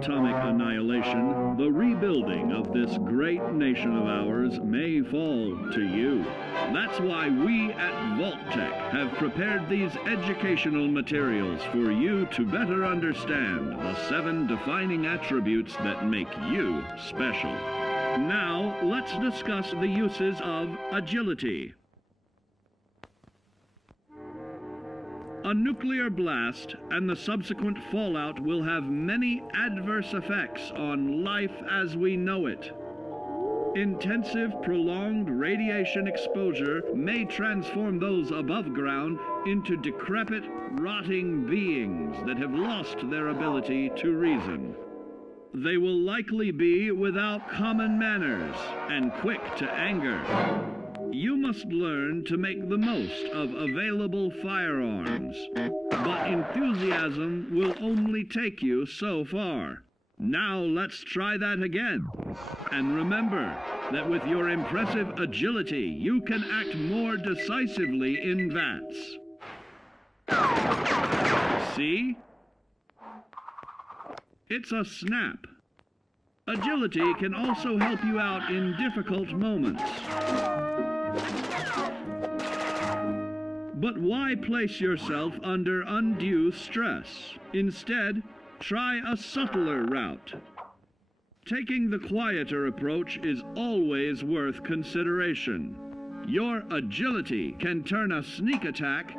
atomic annihilation, the rebuilding of this great nation of ours may fall to you. That's why we at Vault-Tec have prepared these educational materials for you to better understand the 7 defining attributes that make you special. Now, let's discuss the uses of agility. A nuclear blast and the subsequent fallout will have many adverse effects on life as we know it. Intensive, prolonged radiation exposure may transform those above ground into decrepit, rotting beings that have lost their ability to reason. They will likely be without common manners and quick to anger. You must learn to make the most of available firearms, but enthusiasm will only take you so far. Now let's try that again. And remember that with your impressive agility, you can act more decisively in VATS. See? It's a snap. Agility can also help you out in difficult moments. But why place yourself under undue stress? Instead, try a subtler route. Taking the quieter approach is always worth consideration. Your agility can turn a sneak attack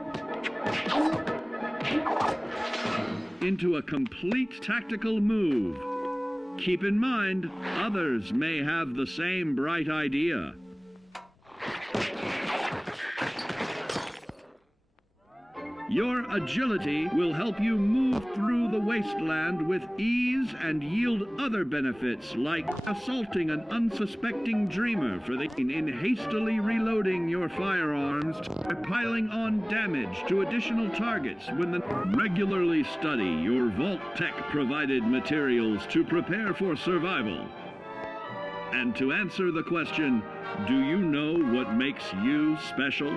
into a complete tactical move. Keep in mind, others may have the same bright idea. Your agility will help you move through the wasteland with ease and yield other benefits like assaulting an unsuspecting dreamer in hastily reloading your firearms or piling on damage to additional targets regularly study your Vault-Tec provided materials to prepare for survival. And to answer the question, do you know what makes you special?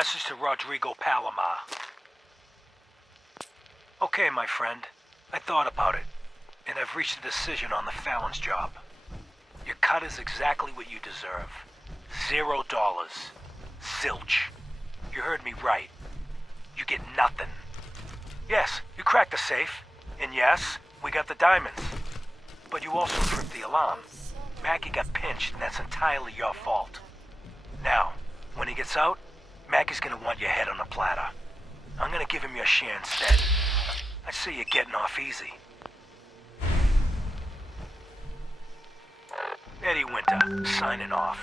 Message to Rodrigo Palomar. Okay, my friend. I thought about it, and I've reached a decision on the Fallon's job. Your cut is exactly what you deserve. $0. Zilch. You heard me right. You get nothing. Yes, you cracked the safe. And yes, we got the diamonds. But you also tripped the alarm. Mackie got pinched, and that's entirely your fault. Now, when he gets out, Mackie's gonna want your head on a platter. I'm gonna give him your share instead. I see you're getting off easy. Eddie Winter, signing off.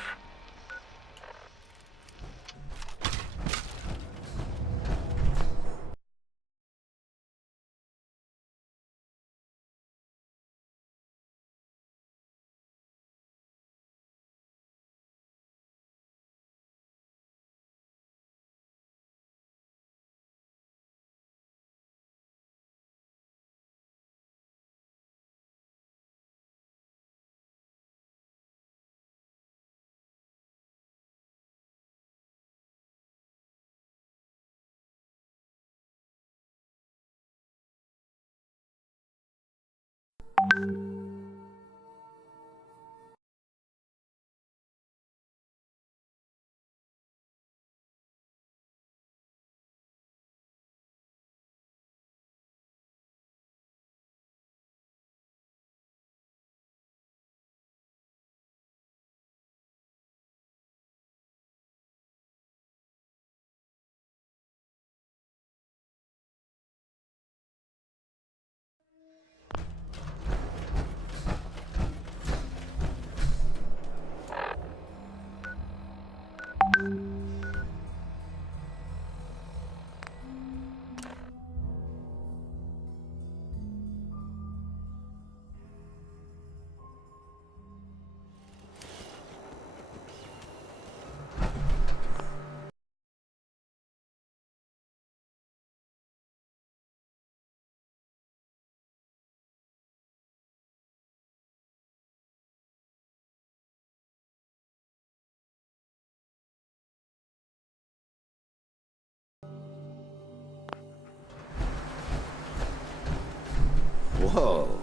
Whoa.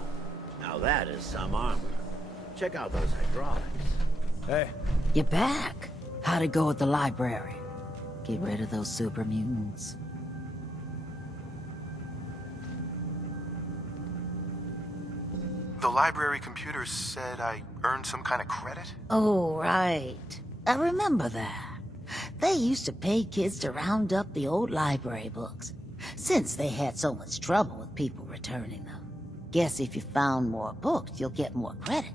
Now that is some armor. Check out those hydraulics. Hey. You're back. How'd it go at the library? Get rid of those super mutants. The library computer said I earned some kind of credit? Oh, right. I remember that. They used to pay kids to round up the old library books, since they had so much trouble with people returning them. Guess if you found more books, you'll get more credit.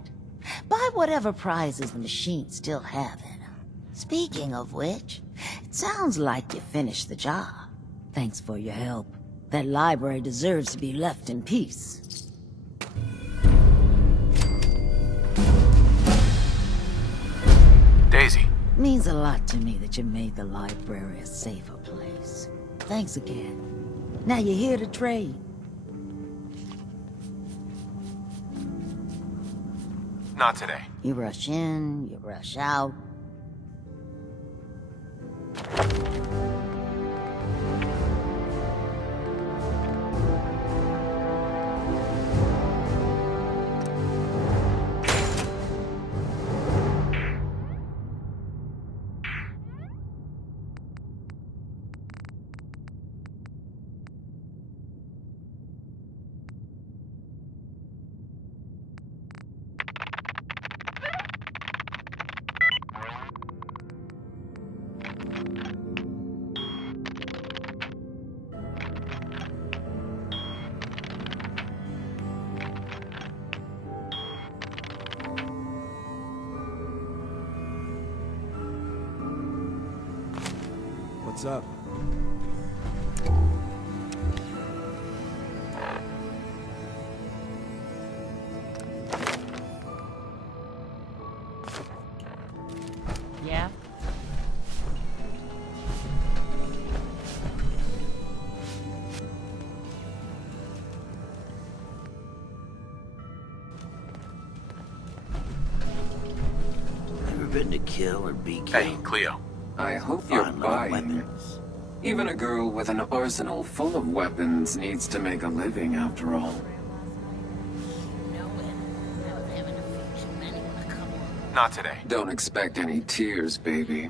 Buy whatever prizes the machines still have in them. Speaking of which, it sounds like you finished the job. Thanks for your help. That library deserves to be left in peace. Daisy. Means a lot to me that you made the library a safer place. Thanks again. Now you're here to trade. Not today. You rush in, you rush out. What's up? Yeah? Ever been to kill or be killed? Hey, Cleo. I hope you're Fun little buying. weapons. Even a girl with an arsenal full of weapons needs to make a living after all. Not today. Don't expect any tears, baby.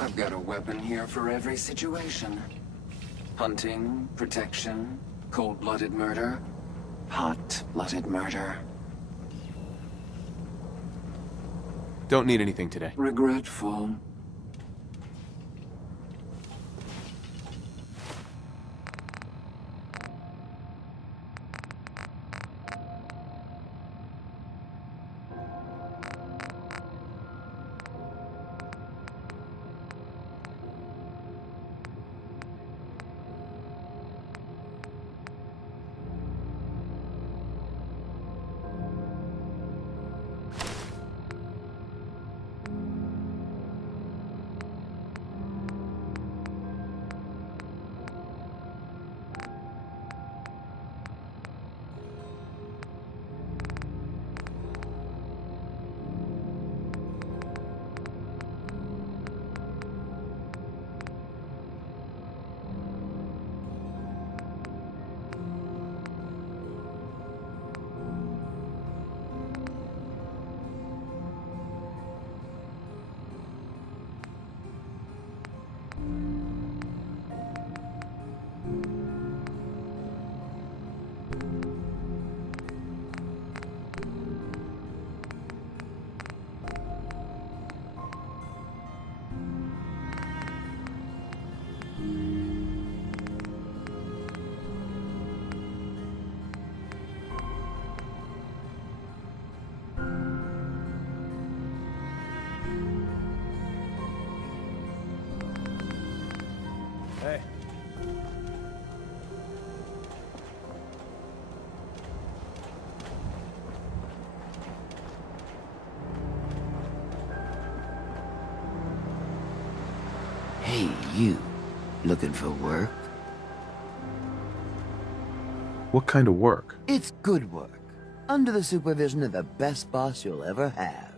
I've got a weapon here for every situation. Hunting, protection, cold-blooded murder, hot-blooded murder. Don't need anything today. Regretful. Hey. Hey, you. Looking for work? What kind of work? It's good work. Under the supervision of the best boss you'll ever have.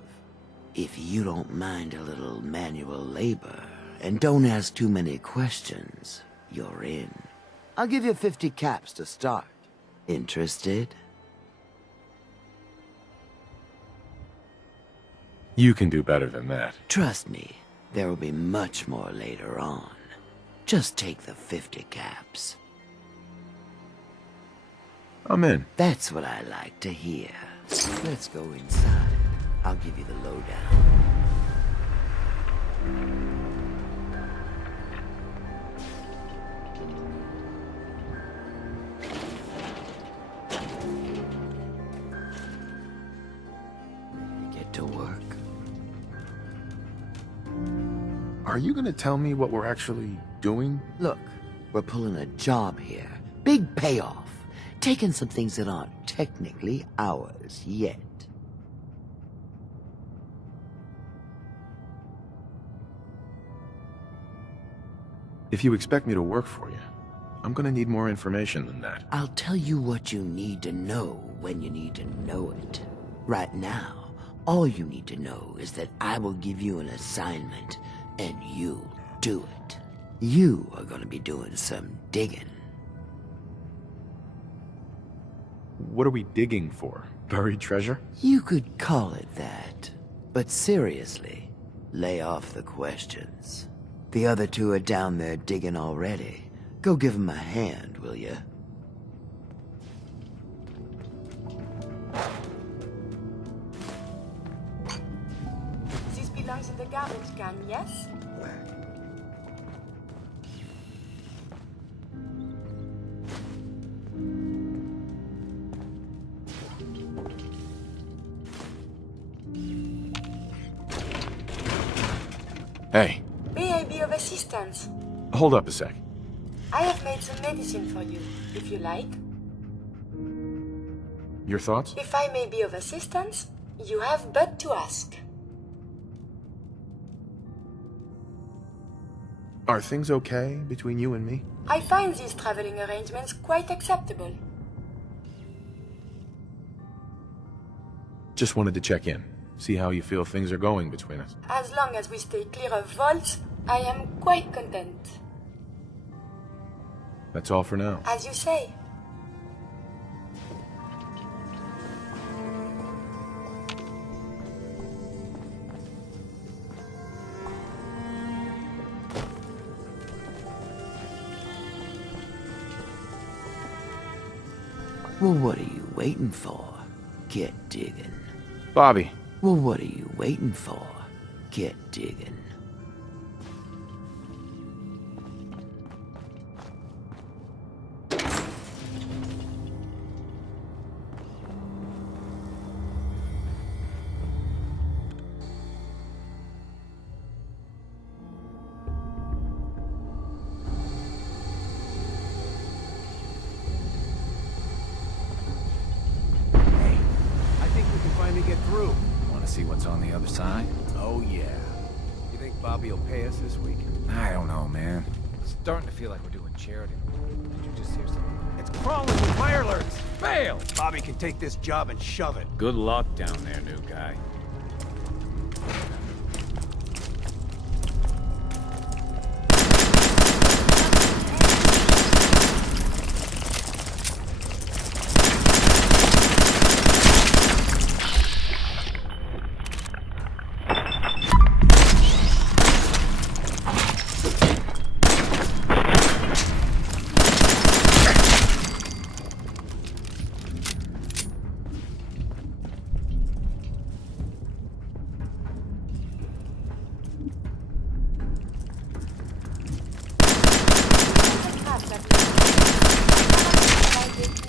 If you don't mind a little manual labor, and don't ask too many questions, you're in. I'll give you 50 caps to start. Interested? You can do better than that. Trust me, there will be much more later on. Just take the 50 caps. I'm in. That's what I like to hear. Let's go inside. I'll give you the lowdown. Ready to get to work? Are you gonna tell me what we're actually doing? Look, we're pulling a job here. Big payoff. Taking some things that aren't technically ours yet. If you expect me to work for you, I'm gonna need more information than that. I'll tell you what you need to know when you need to know it. Right now, all you need to know is that I will give you an assignment, and you'll do it. You are gonna be doing some digging. What are we digging for? Buried treasure? You could call it that. But seriously, lay off the questions. The other two are down there digging already. Go give them a hand, will you? This belongs in the garbage can, yes? Hey, May I be of assistance? hold up a sec. I have made some medicine for you, if you like. Your thoughts? If I may be of assistance, you have but to ask. Are things okay between you and me? I find these traveling arrangements quite acceptable. Just wanted to check in. See how you feel things are going between us. As long as we stay clear of vaults, I am quite content. That's all for now. As you say. Well, what are you waiting for? Get digging. Bobby. Well, what are you waiting for? Get digging. Finally get through. Want to see what's on the other side? Oh, yeah. You think Bobby will pay us this week? I don't know, man. It's starting to feel like we're doing charity. Did you just hear something? It's crawling with mirelurks! Fail! Bobby can take this job and shove it. Good luck down there, new guy.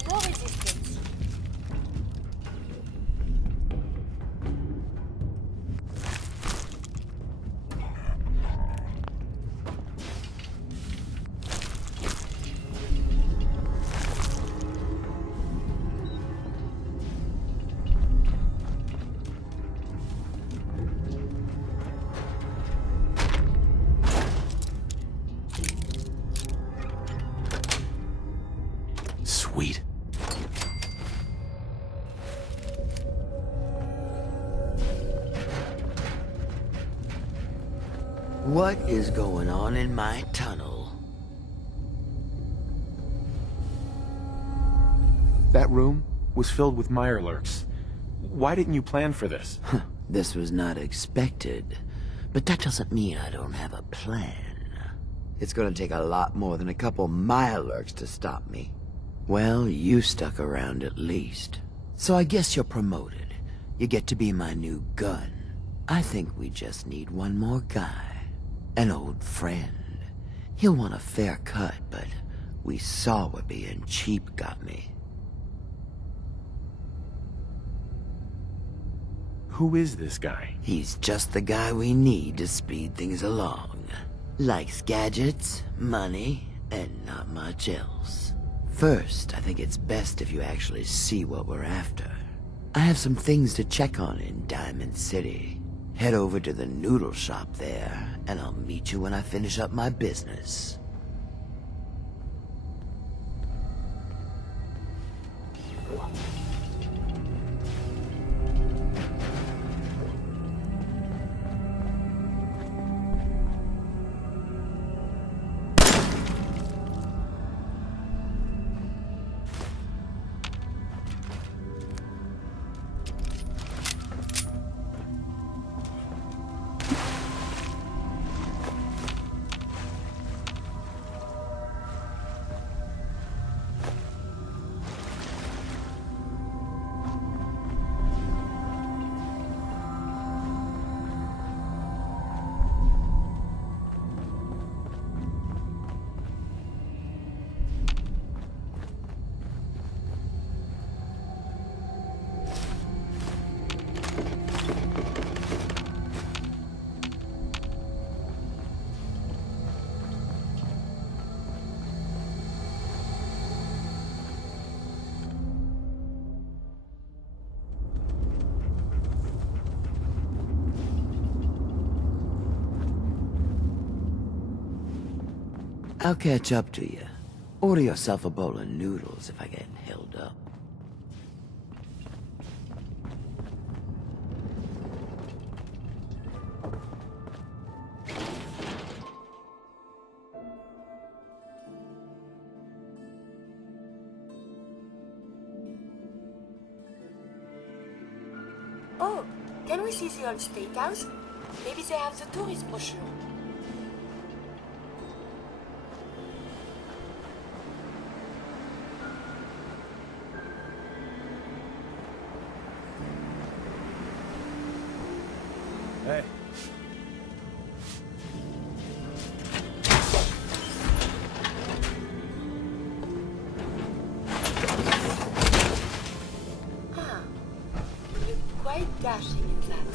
No resistance. Sweet. What is going on in my tunnel? That room was filled with mirelurks. Why didn't you plan for this? This was not expected, but that doesn't mean I don't have a plan. It's gonna take a lot more than a couple mirelurks to stop me. Well, you stuck around at least. So I guess you're promoted. You get to be my new gun. I think we just need one more guy. An old friend. He'll want a fair cut, but we saw what being cheap got me. Who is this guy? He's just the guy we need to speed things along. Likes gadgets, money, and not much else. First, I think it's best if you actually see what we're after. I have some things to check on in Diamond City. Head over to the noodle shop there, and I'll meet you when I finish up my business. I'll catch up to you. Order yourself a bowl of noodles if I get held up. Oh, can we see the old steakhouse? Maybe they have the tourist brochure. Hey. Ah, you look quite dashing in that.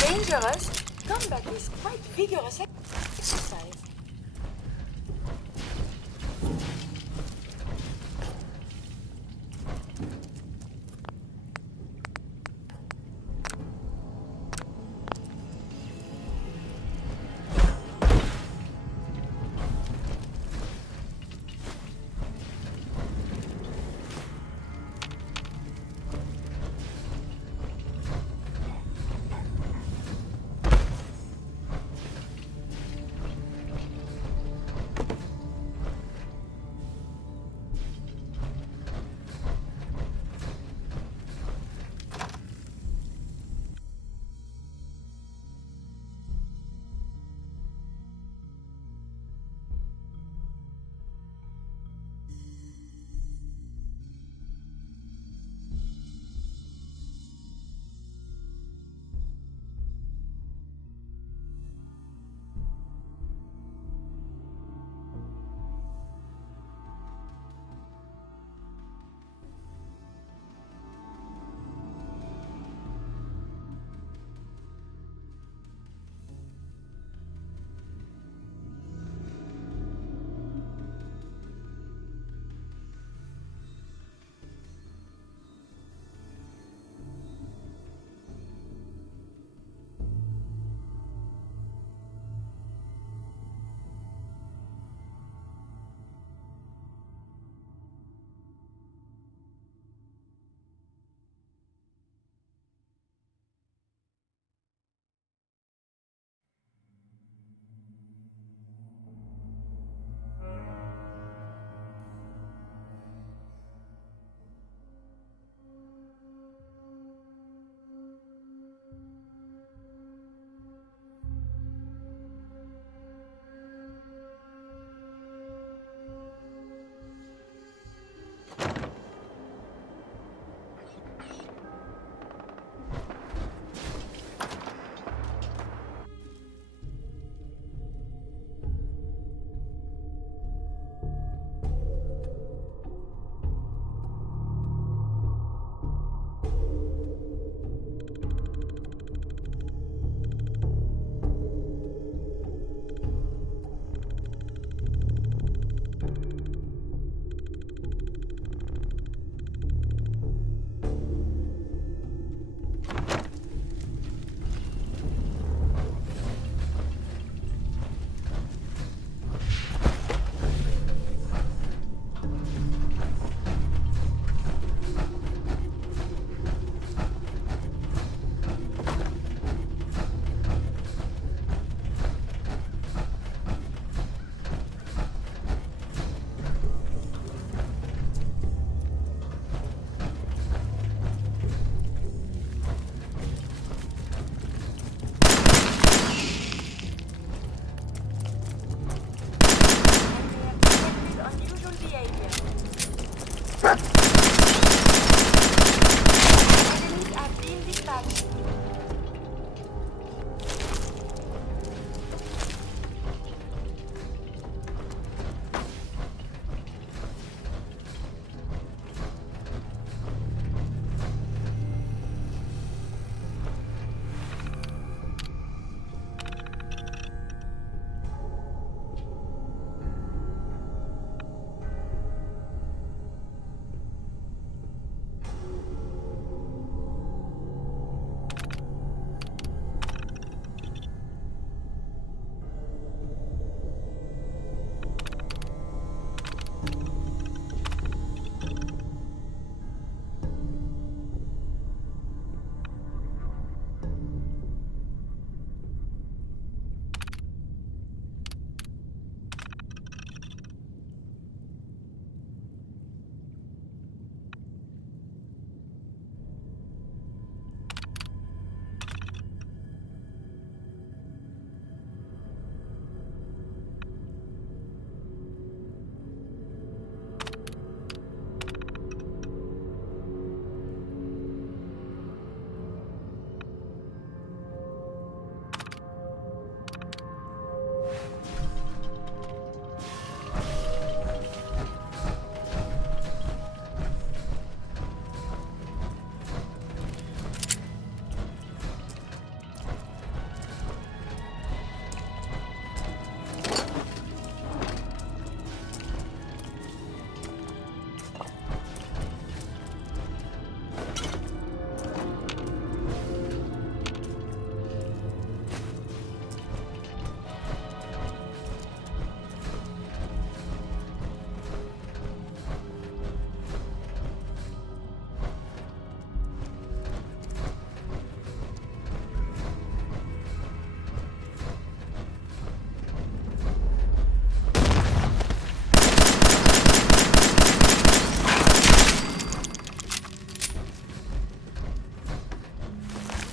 Dangerous. Combat is quite vigorous exercise.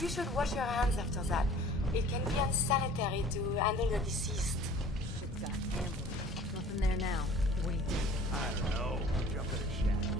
You should wash your hands after that. It can be unsanitary to handle the deceased. Shit's got amber. Nothing there now. What do you think? I don't know. Jump in a shack.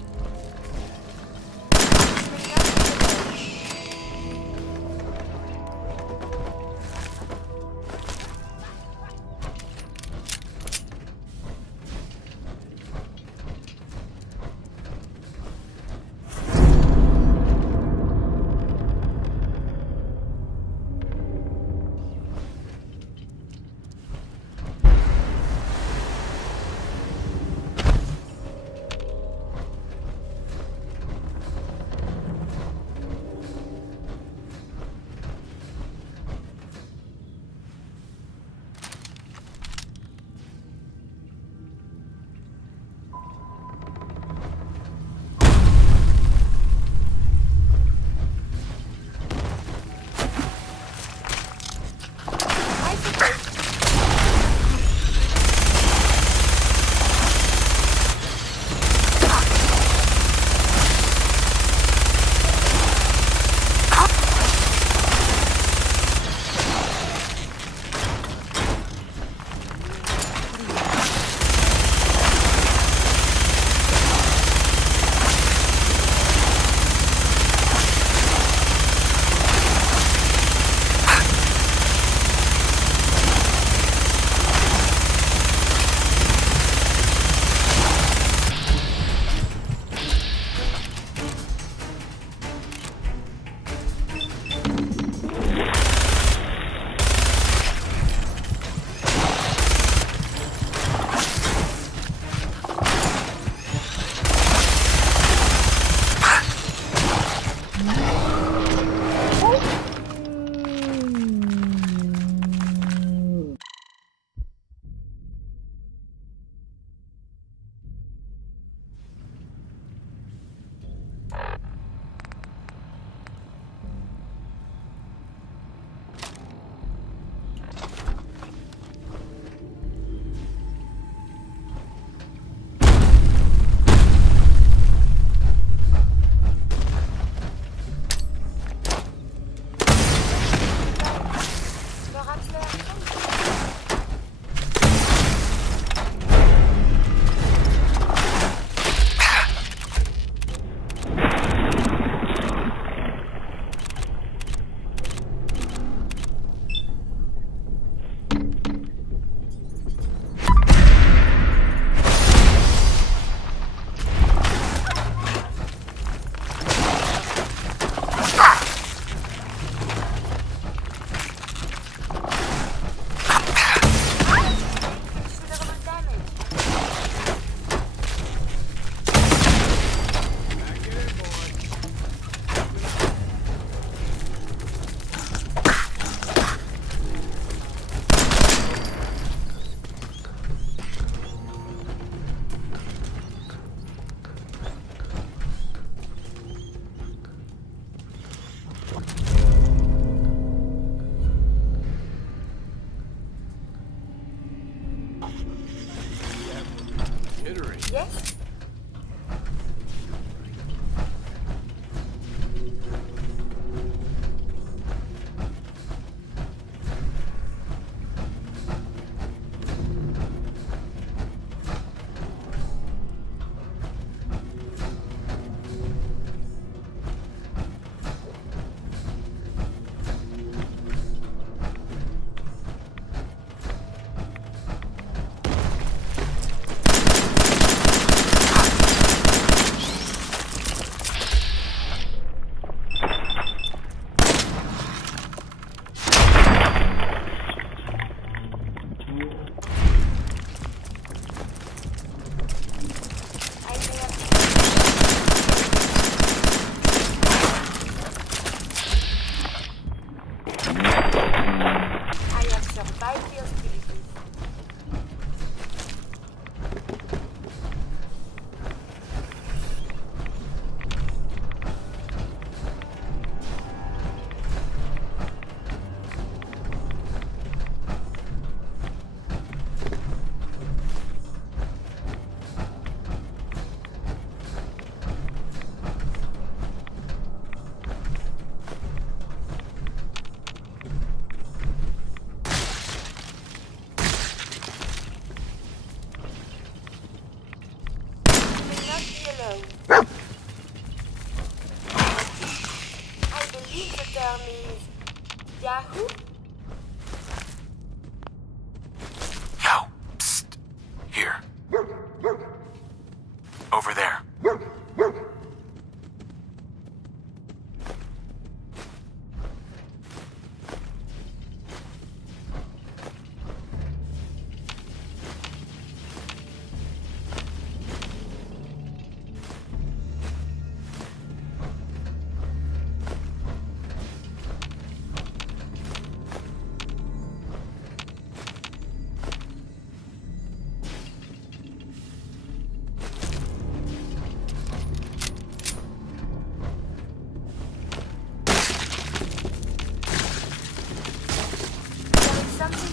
term is Yahoo? Yo, psst. Here. Over there. There is something.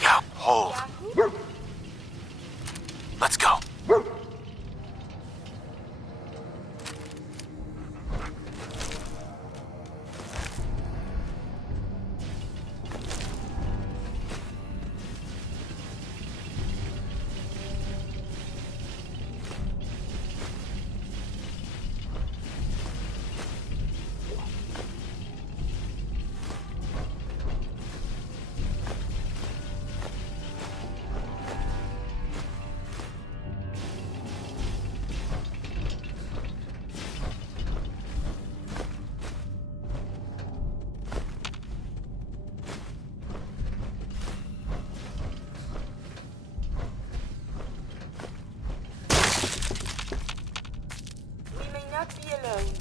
Yeah, hold. Let's go. We may not be alone.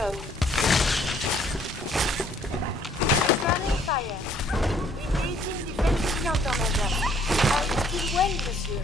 go. Scanning fire. Engaging defensive countermeasures. Are you still well, monsieur?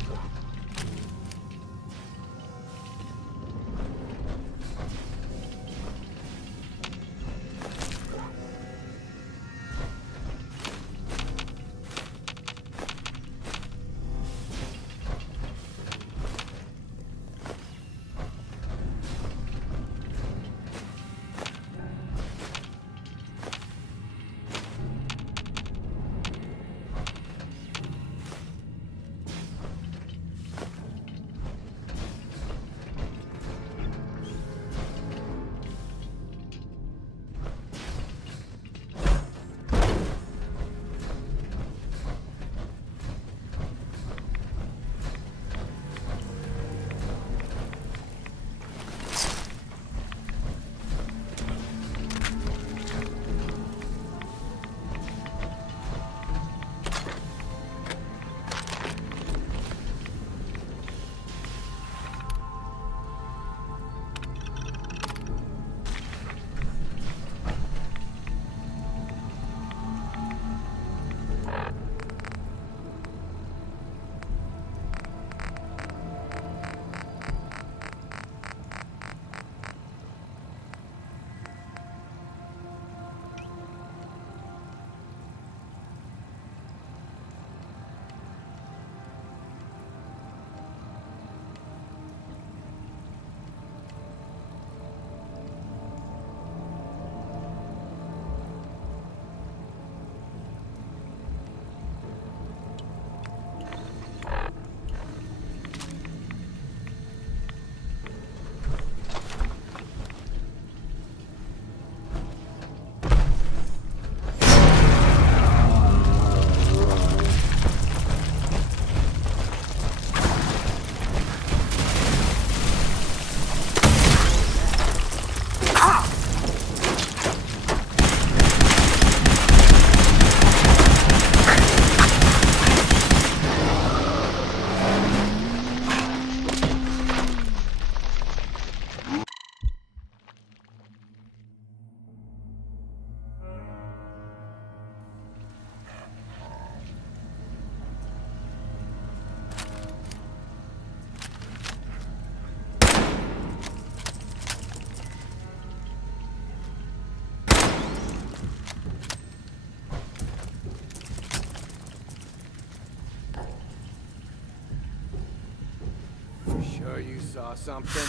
Sure you saw something?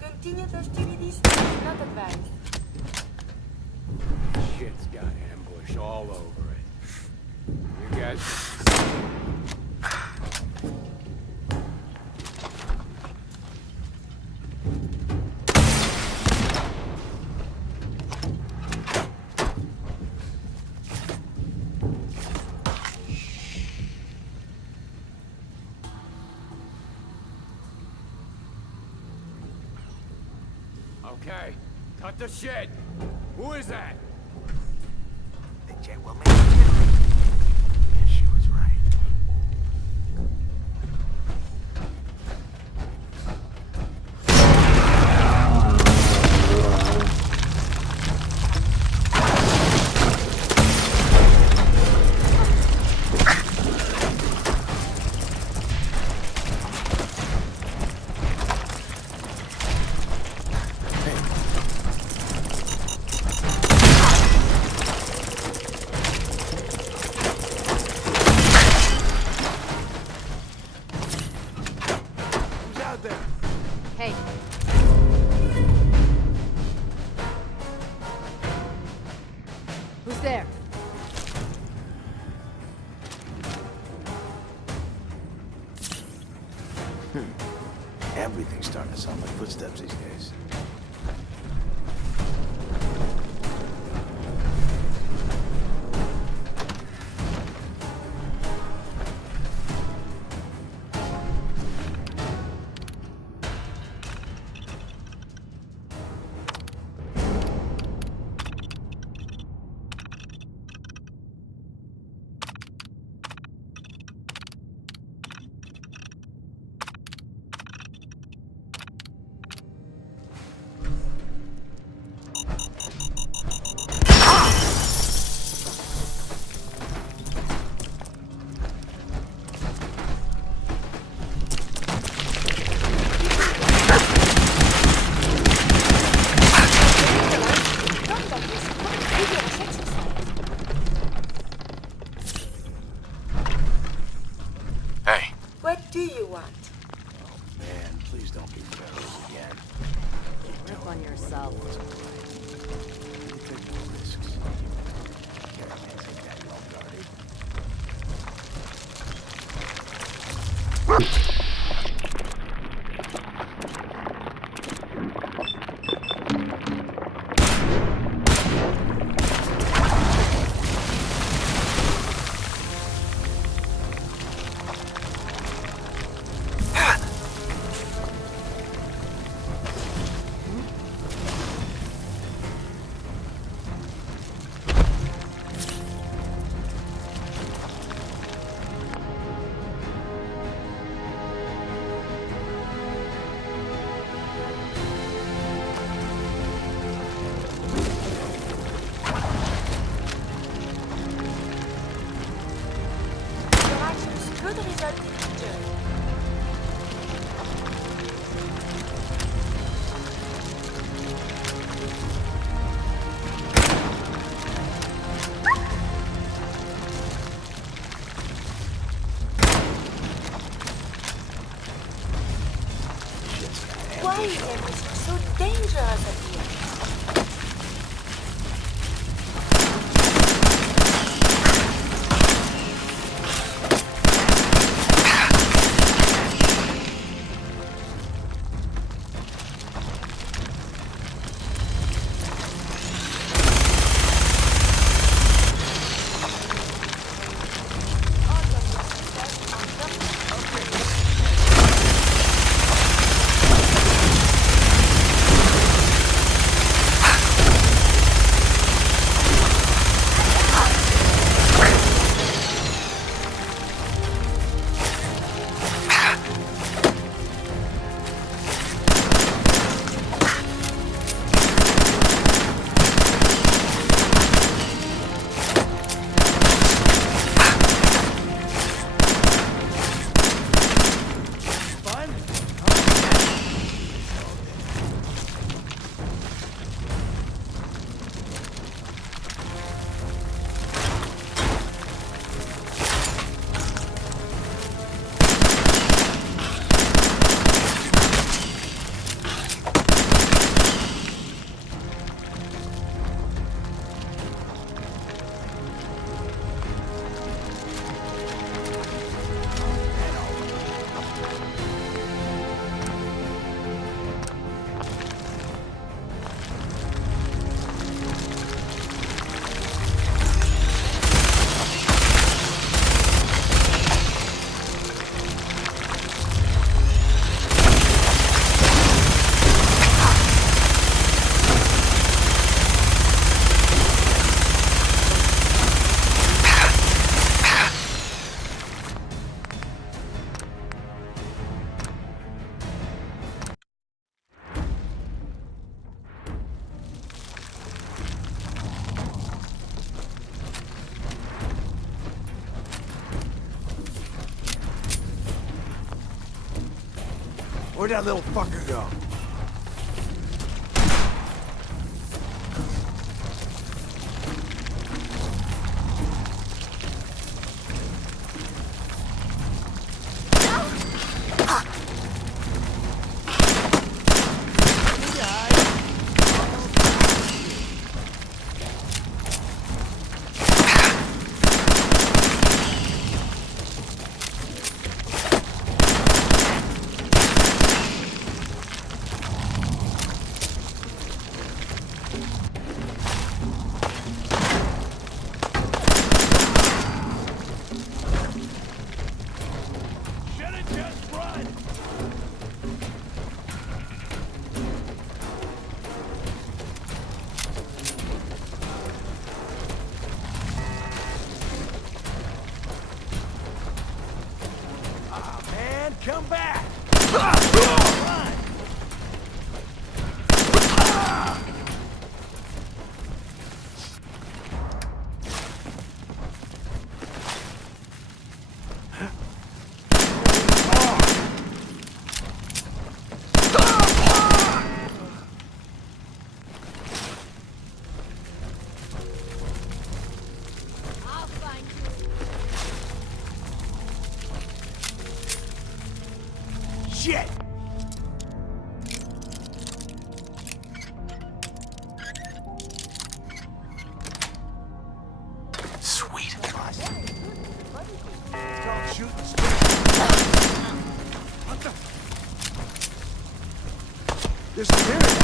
Continued hostilities not advised. Shit's got ambush all over it. You guys... Okay, cut the shit! Who is that? The jet will make it. Yeah, she was right. Hey. Who's there? Everything's starting to sound like footsteps these days. do you want? Man, please don't be pharaohs again. Rip on yourself. You take no risks. Caravans ain't that well guarded. Your actions could result in injury. Why is everything so dangerous at here? Where'd that little fucker go? Come back! Run! Shit! Sweet. It's called shooting straight. What the? Disappearing.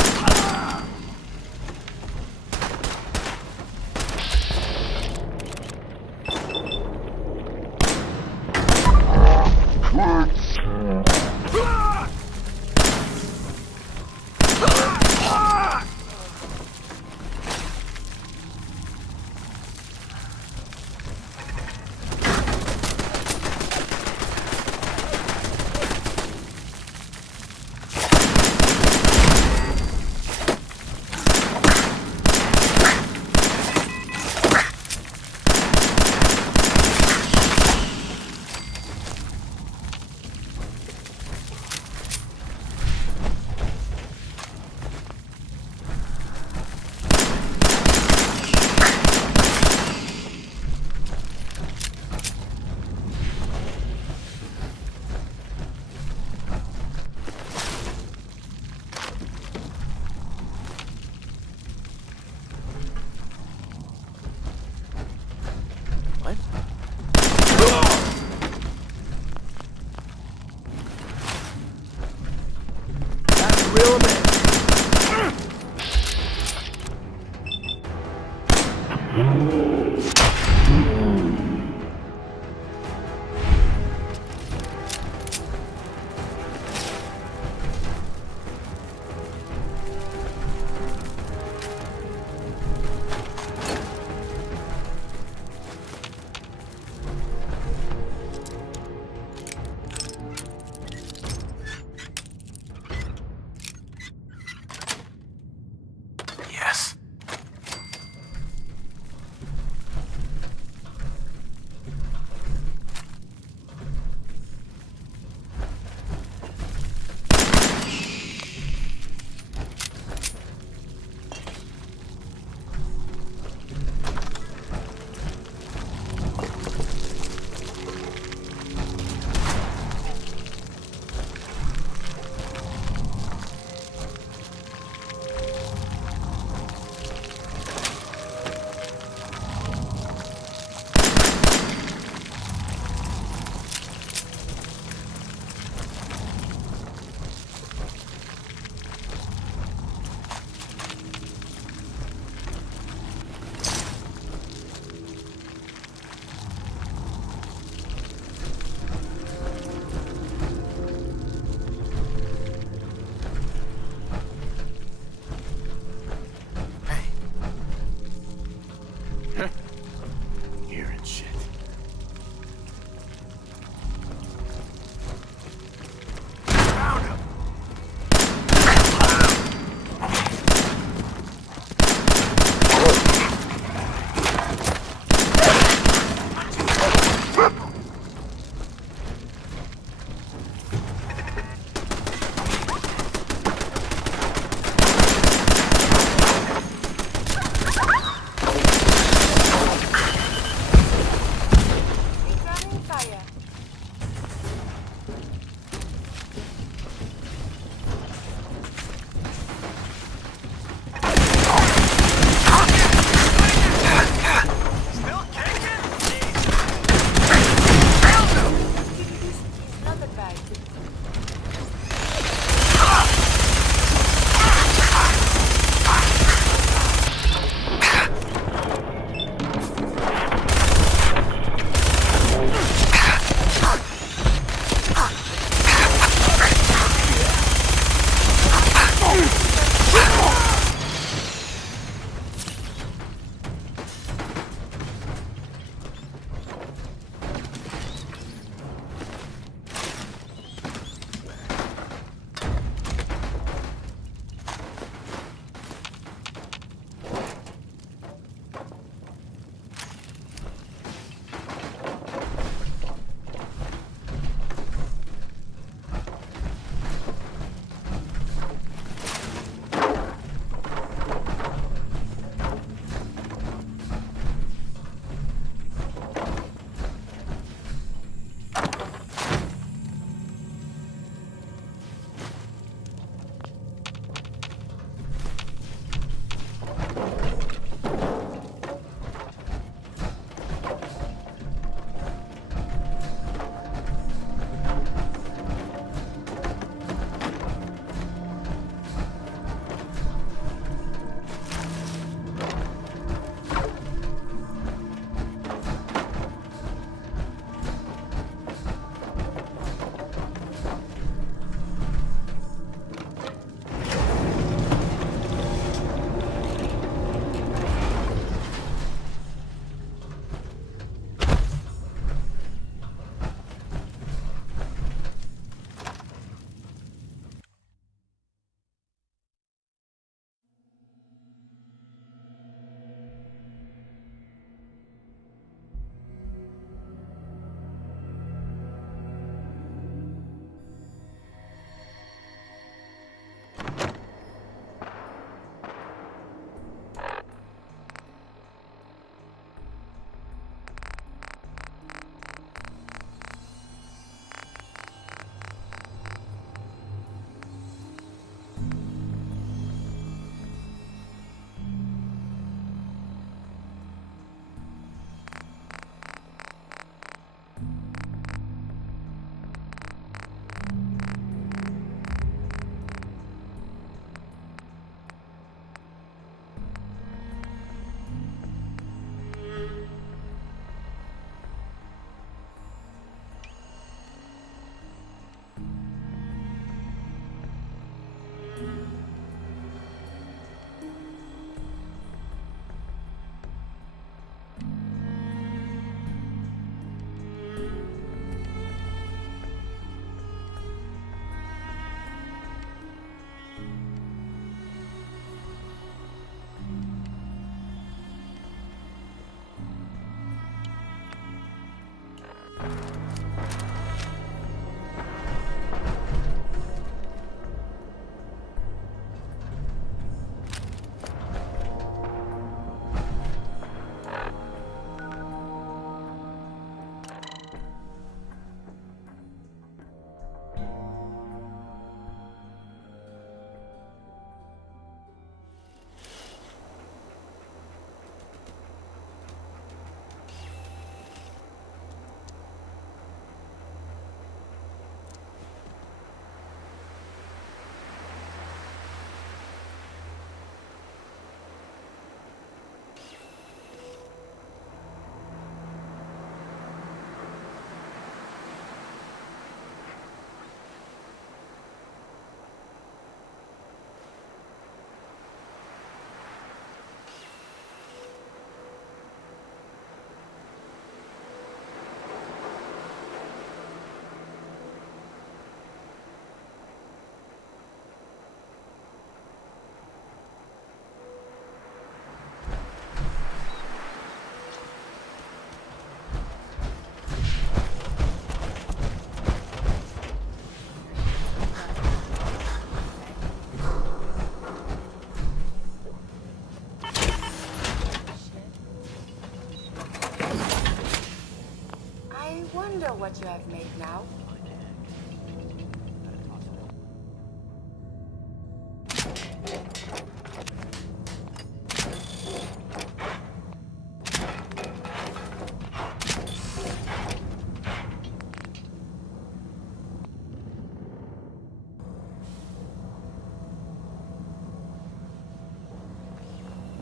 I've made now.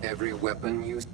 Every weapon used.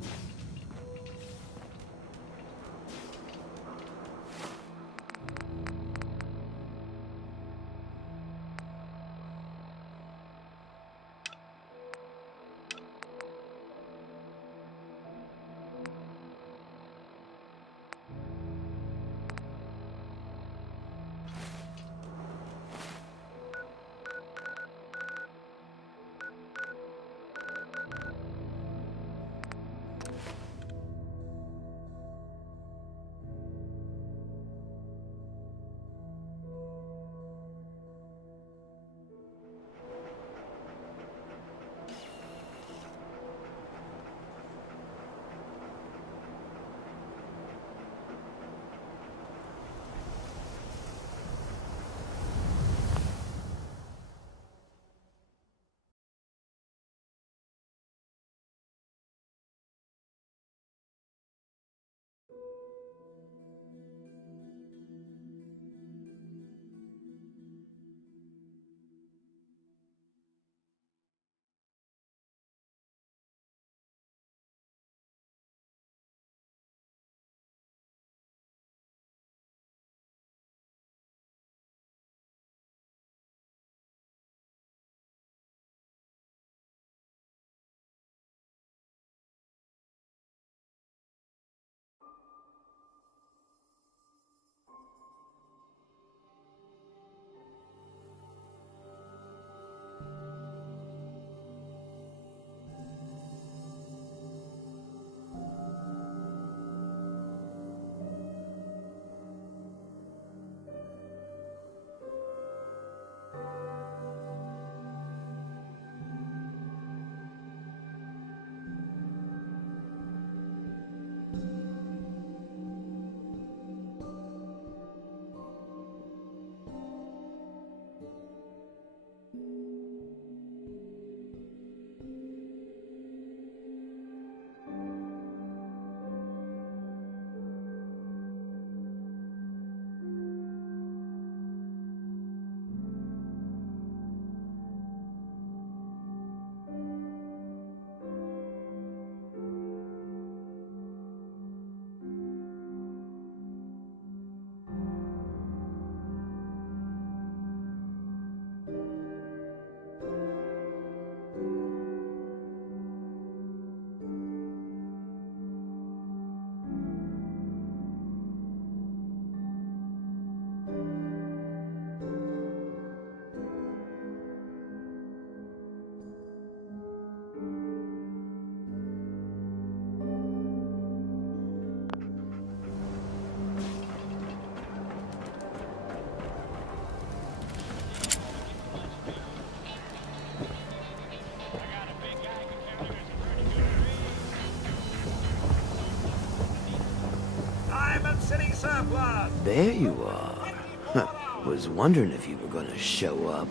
There you are. Huh. Was wondering if you were gonna show up.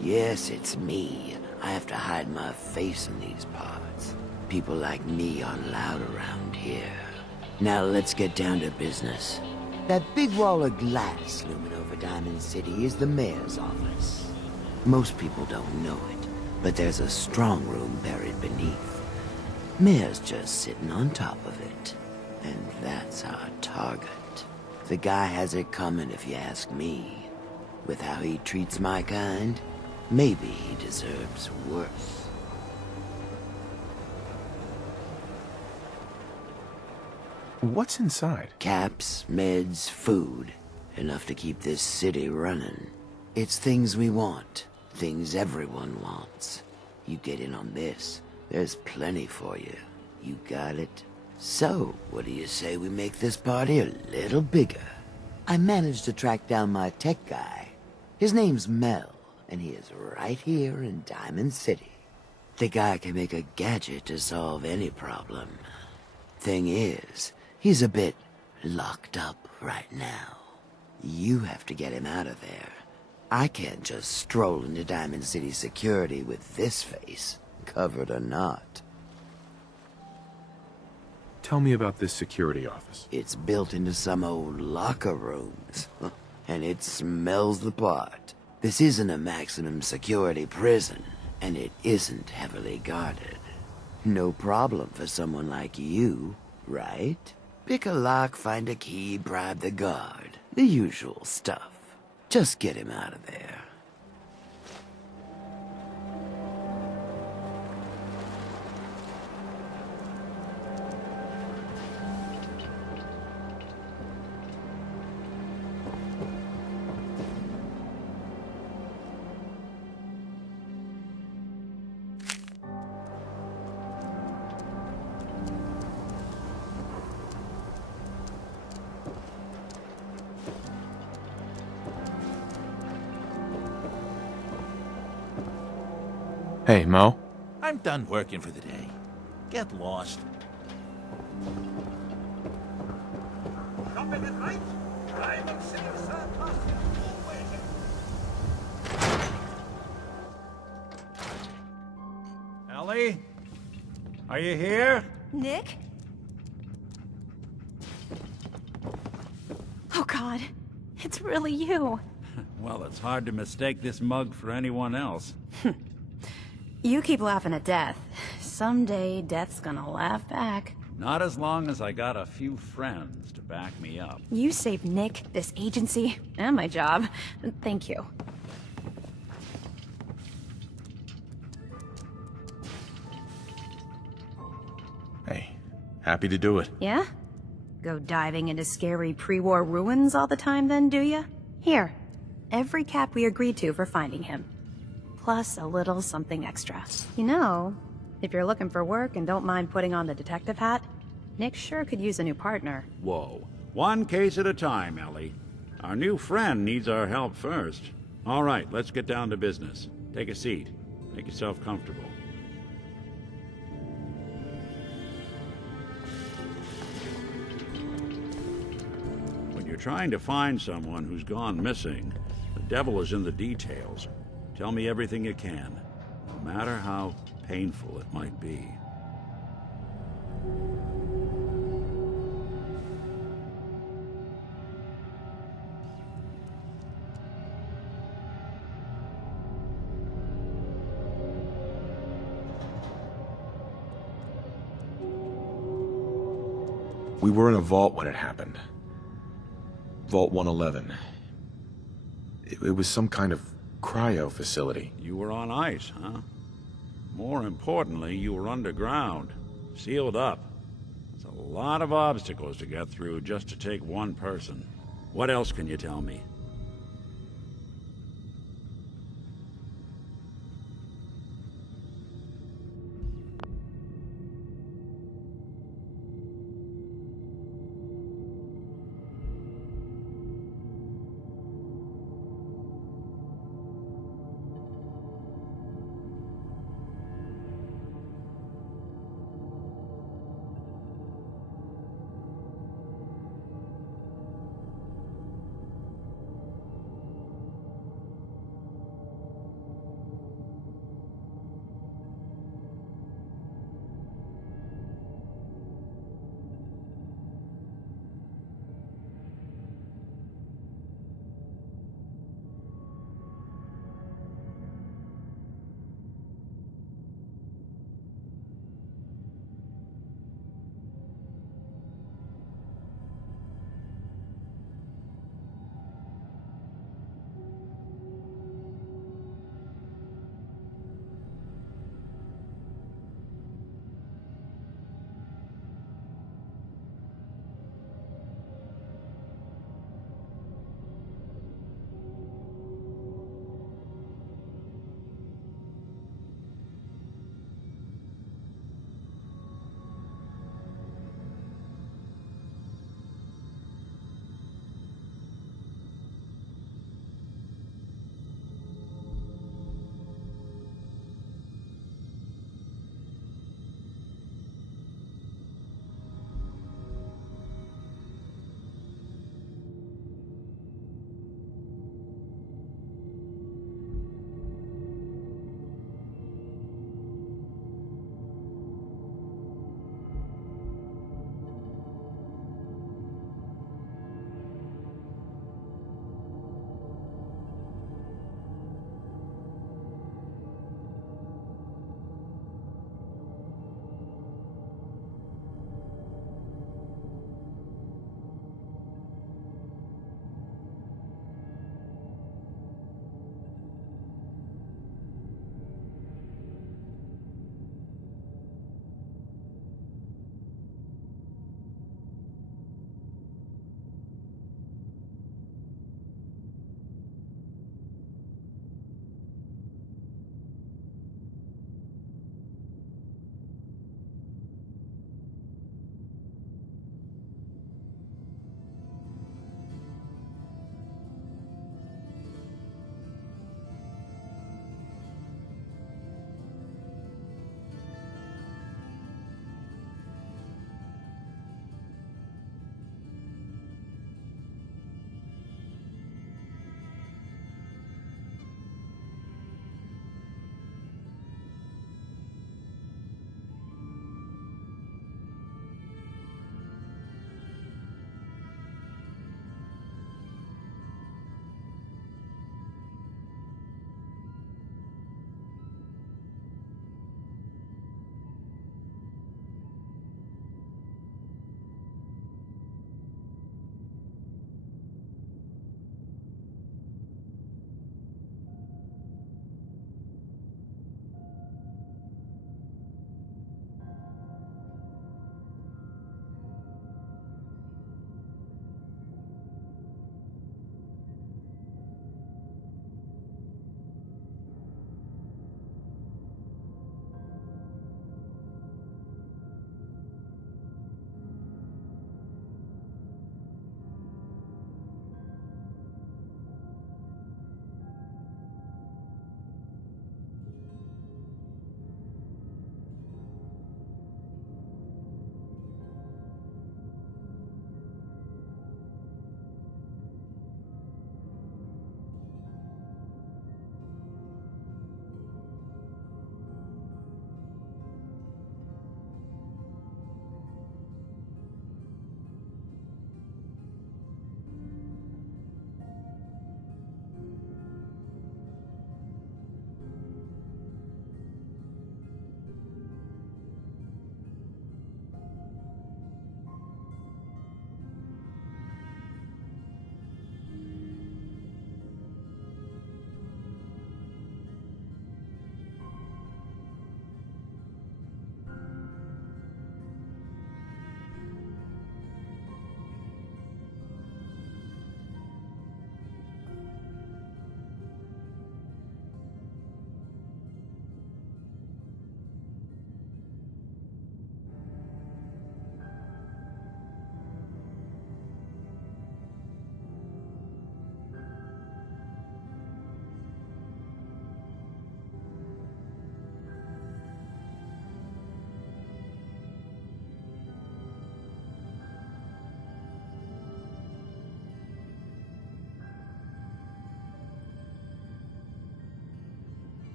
Yes, it's me. I have to hide my face in these parts. People like me aren't allowed around here. Now let's get down to business. That big wall of glass looming over Diamond City is the mayor's office. Most people don't know it, but there's a strong room buried beneath. Mayor's just sitting on top of it. And that's our target. The guy has it coming if you ask me. With how he treats my kind, maybe he deserves worse. What's inside? Caps, meds, food. Enough to keep this city running. It's things we want. Things everyone wants. You get in on this, there's plenty for you. You got it? So, what do you say we make this party a little bigger? I managed to track down my tech guy. His name's Mel, and he is right here in Diamond City. The guy can make a gadget to solve any problem. Thing is, he's a bit locked up right now. You have to get him out of there. I can't just stroll into Diamond City security with this face, covered or not. Tell me about this security office. It's built into some old locker rooms, and it smells the part. This isn't a maximum security prison, and it isn't heavily guarded. No problem for someone like you, right? Pick a lock, find a key, bribe the guard. The usual stuff. Just get him out of there. Hey, Mo. I'm done working for the day. Get lost. Shopping at night? Diamond City Circus. Ellie? Are you here? Nick? Oh God, it's really you. Well, it's hard to mistake this mug for anyone else. You keep laughing at death. Someday, death's gonna laugh back. Not as long as I got a few friends to back me up. You saved Nick, this agency, and my job. Thank you. Hey, happy to do it. Yeah? Go diving into scary pre-war ruins all the time then, do ya? Here, every cap we agreed to for finding him. Plus a little something extra. You know, if you're looking for work and don't mind putting on the detective hat, Nick sure could use a new partner. Whoa. One case at a time, Ellie. Our new friend needs our help first. All right, let's get down to business. Take a seat. Make yourself comfortable. When you're trying to find someone who's gone missing, the devil is in the details. Tell me everything you can, no matter how painful it might be. We were in a vault when it happened. Vault 111. It was some kind of cryo facility. You were on ice, huh? More importantly, you were underground, sealed up. It's a lot of obstacles to get through just to take one person. What else can you tell me?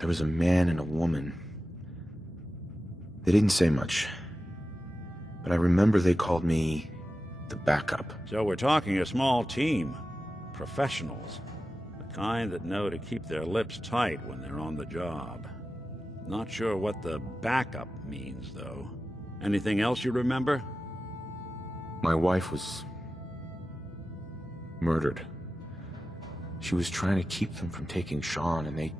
There was a man and a woman. They didn't say much, but I remember they called me the backup. So we're talking a small team. Professionals. The kind that know to keep their lips tight when they're on the job. Not sure what the backup means, though. Anything else you remember? My wife was murdered. She was trying to keep them from taking Sean, and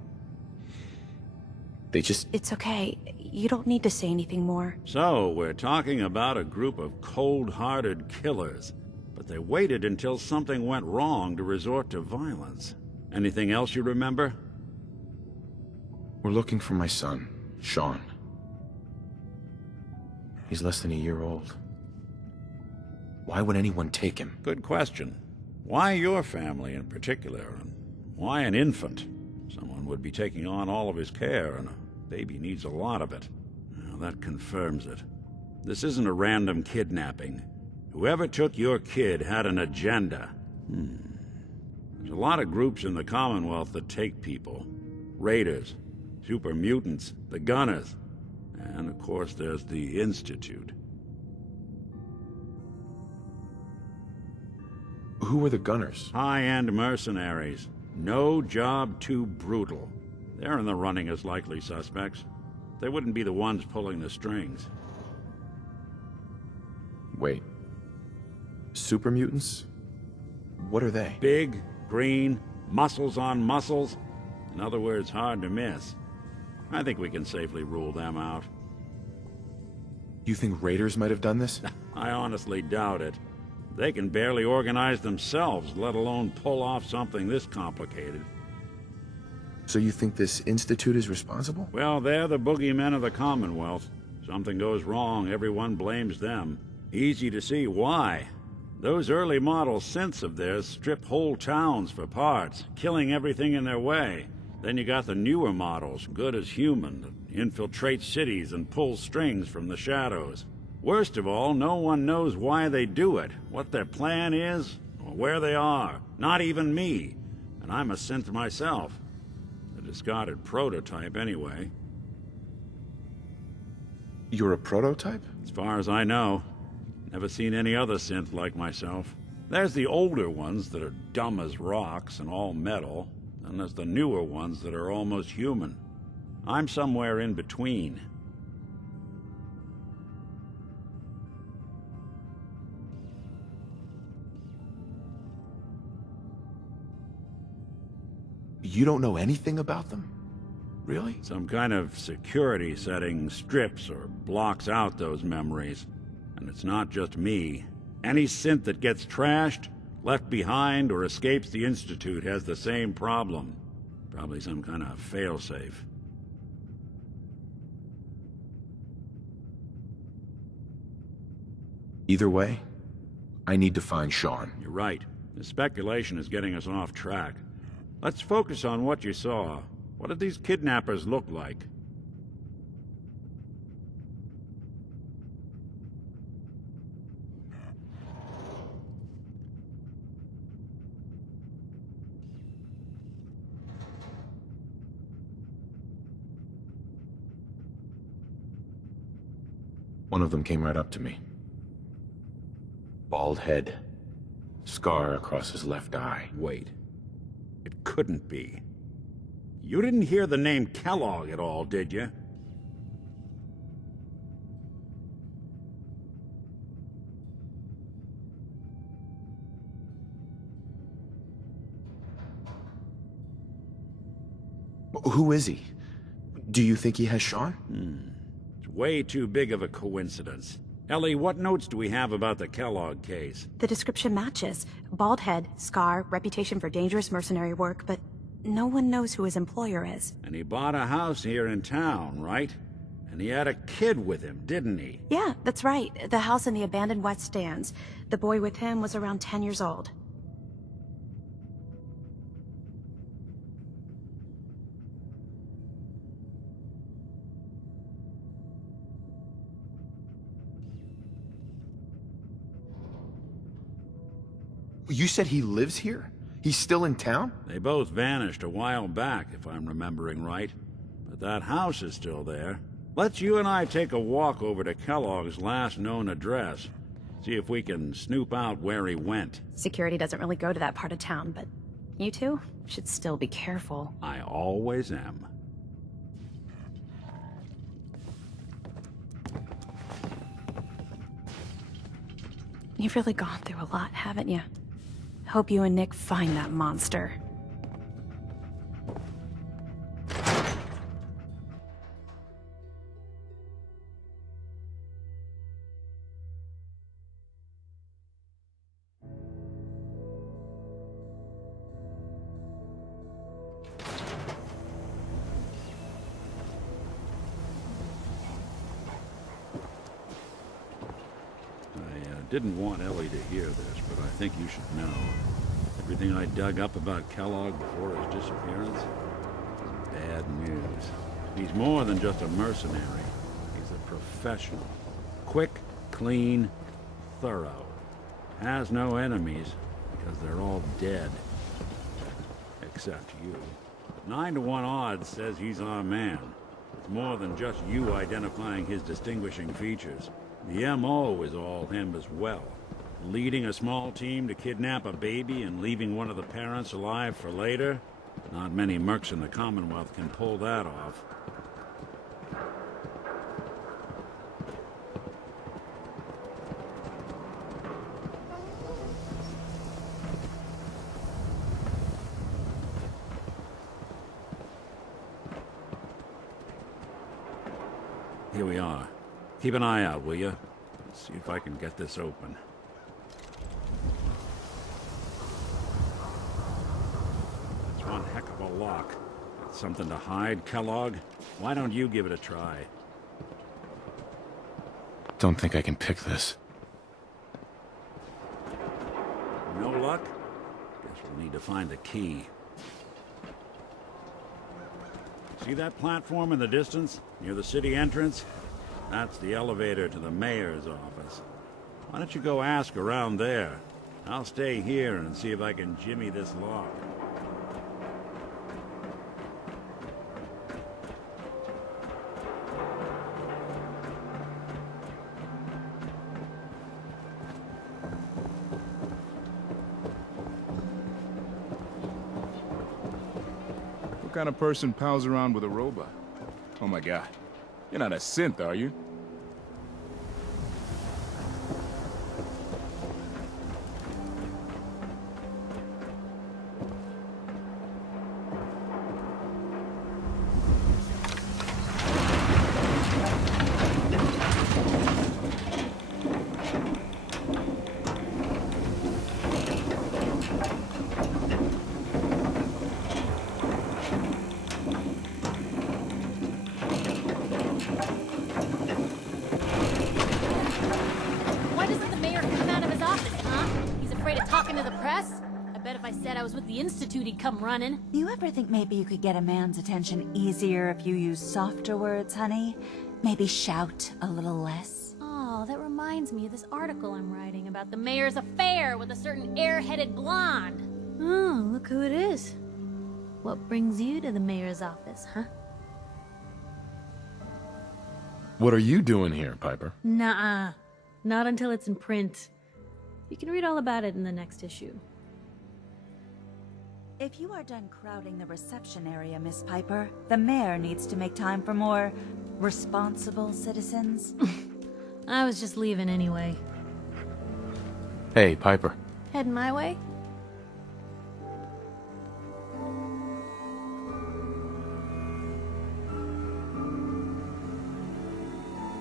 they just... It's okay. You don't need to say anything more. So, we're talking about a group of cold-hearted killers. But they waited until something went wrong to resort to violence. Anything else you remember? We're looking for my son, Sean. He's less than a year old. Why would anyone take him? Good question. Why your family in particular, and why an infant? Someone would be taking on all of his care, and a baby needs a lot of it. Well, that confirms it. This isn't a random kidnapping. Whoever took your kid had an agenda. There's a lot of groups in the Commonwealth that take people. Raiders, super mutants, the Gunners, and of course there's the Institute. Who were the Gunners? High-end mercenaries. No job too brutal. They're in the running as likely suspects. They wouldn't be the ones pulling the strings. Wait. Super mutants? What are they? Big, green, muscles on muscles. In other words, hard to miss. I think we can safely rule them out. You think raiders might have done this? I honestly doubt it. They can barely organize themselves, let alone pull off something this complicated. So you think this Institute is responsible? Well, they're the boogeymen of the Commonwealth. Something goes wrong, everyone blames them. Easy to see why. Those early model synths of theirs strip whole towns for parts, killing everything in their way. Then you got the newer models, good as human, that infiltrate cities and pull strings from the shadows. Worst of all, no one knows why they do it, what their plan is, or where they are. Not even me. And I'm a synth myself. A discarded prototype, anyway. You're a prototype? As far as I know. Never seen any other synth like myself. There's the older ones that are dumb as rocks and all metal, and there's the newer ones that are almost human. I'm somewhere in between. You don't know anything about them? Really? Some kind of security setting strips or blocks out those memories. And it's not just me. Any synth that gets trashed, left behind, or escapes the Institute has the same problem. Probably some kind of failsafe. Either way, I need to find Sean. You're right. The speculation is getting us off track. Let's focus on what you saw. What did these kidnappers look like? One of them came right up to me. Bald head. Scar across his left eye. Wait. It couldn't be. You didn't hear the name Kellogg at all, did you? Who is he? Do you think he has Sean? It's way too big of a coincidence. Ellie, what notes do we have about the Kellogg case? The description matches. Bald head, scar, reputation for dangerous mercenary work, but no one knows who his employer is. And he bought a house here in town, right? And he had a kid with him, didn't he? Yeah, that's right. The house in the abandoned West Stands. The boy with him was around 10 years old. You said he lives here? He's still in town? They both vanished a while back, if I'm remembering right. But that house is still there. Let's you and I take a walk over to Kellogg's last known address. See if we can snoop out where he went. Security doesn't really go to that part of town, but you two should still be careful. I always am. You've really gone through a lot, haven't you? Hope you and Nick find that monster. Didn't want Ellie to hear this, but I think you should know. Everything I dug up about Kellogg before his disappearance is bad news. He's more than just a mercenary. He's a professional. Quick, clean, thorough. Has no enemies, because they're all dead. Except you. 9 to 1 odds says he's our man. It's more than just you identifying his distinguishing features. The M.O. is all him as well. Leading a small team to kidnap a baby and leaving one of the parents alive for later? Not many mercs in the Commonwealth can pull that off. Here we are. Keep an eye out, will you? See if I can get this open. That's one heck of a lock. Got something to hide, Kellogg? Why don't you give it a try? Don't think I can pick this. No luck? Guess we'll need to find the key. See that platform in the distance, near the city entrance? That's the elevator to the mayor's office. Why don't you go ask around there? I'll stay here and see if I can jimmy this lock. What kind of person pals around with a robot? Oh my god. You're not a synth, are you? He'd come running. Do you ever think maybe you could get a man's attention easier if you use softer words, honey? Maybe shout a little less? Oh, that reminds me of this article I'm writing about the mayor's affair with a certain airheaded blonde. Oh, look who it is. What brings you to the mayor's office, huh? What are you doing here, Piper? Nuh-uh. Not until it's in print. You can read all about it in the next issue. If you are done crowding the reception area, Miss Piper, the mayor needs to make time for more responsible citizens. I was just leaving anyway. Hey, Piper. Heading my way?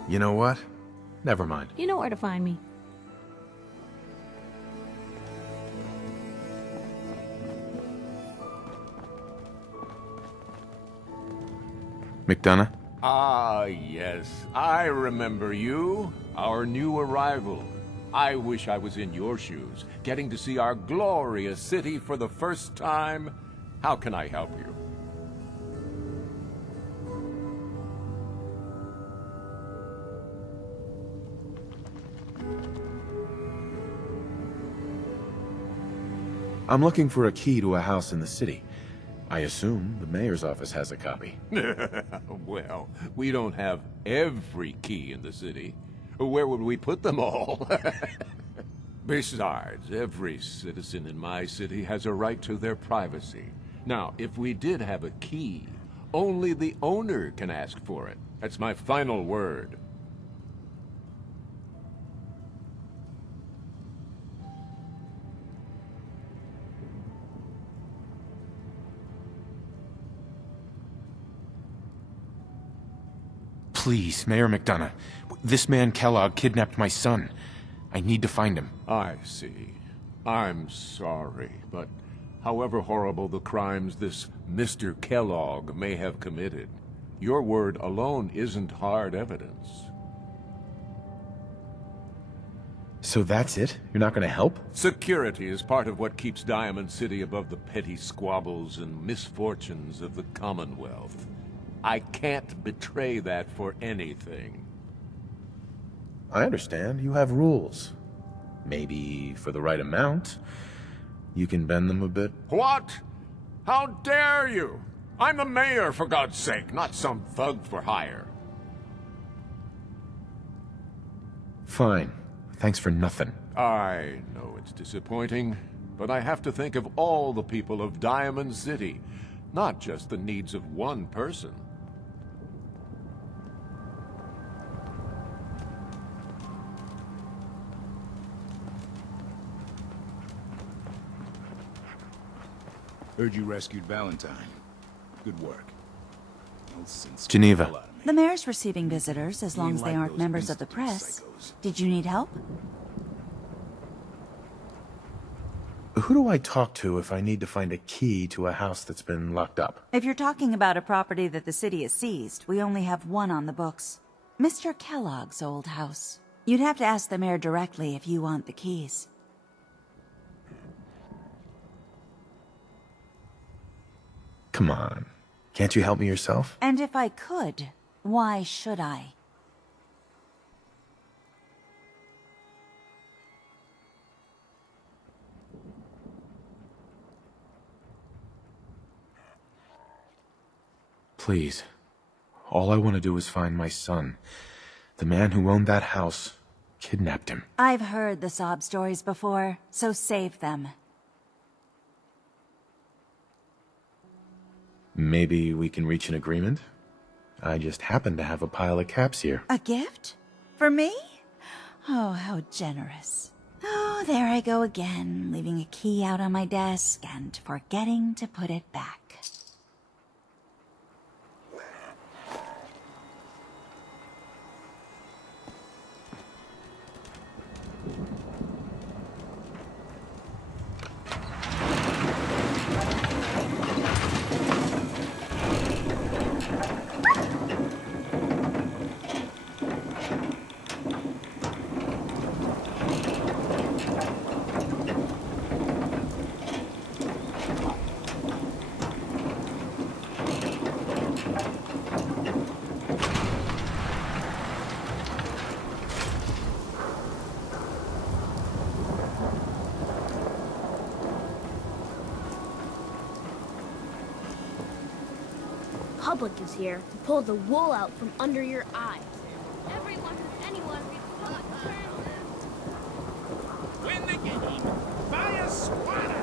You know what? Never mind. You know where to find me. McDonough? Ah, yes. I remember you. Our new arrival. I wish I was in your shoes, getting to see our glorious city for the first time. How can I help you? I'm looking for a key to a house in the city. I assume the mayor's office has a copy. Well, we don't have every key in the city. Where would we put them all? Besides, every citizen in my city has a right to their privacy. Now, if we did have a key, only the owner can ask for it. That's my final word. Please, Mayor McDonough. This man Kellogg kidnapped my son. I need to find him. I see. I'm sorry, but however horrible the crimes this Mr. Kellogg may have committed, your word alone isn't hard evidence. So that's it? You're not going to help? Security is part of what keeps Diamond City above the petty squabbles and misfortunes of the Commonwealth. I can't betray that for anything. I understand. You have rules. Maybe for the right amount, you can bend them a bit. What? How dare you? I'm the mayor, for God's sake, not some thug for hire. Fine. Thanks for nothing. I know it's disappointing, but I have to think of all the people of Diamond City, not just the needs of one person. Heard you rescued Valentine. Good work. Geneva. The mayor's receiving visitors as long as they aren't members of the press. Did you need help? Who do I talk to if I need to find a key to a house that's been locked up? If you're talking about a property that the city has seized, we only have one on the books. Mr. Kellogg's old house. You'd have to ask the mayor directly if you want the keys. Come on. Can't you help me yourself? And if I could, why should I? Please. All I want to do is find my son. The man who owned that house kidnapped him. I've heard the sob stories before, so save them. Maybe we can reach an agreement? I just happen to have a pile of caps here. A gift? For me? Oh, how generous. Oh, there I go again, leaving a key out on my desk and forgetting to put it back. Public is here to pull the wool out from under your eyes. Everyone who's anyone Win the game by a squatter!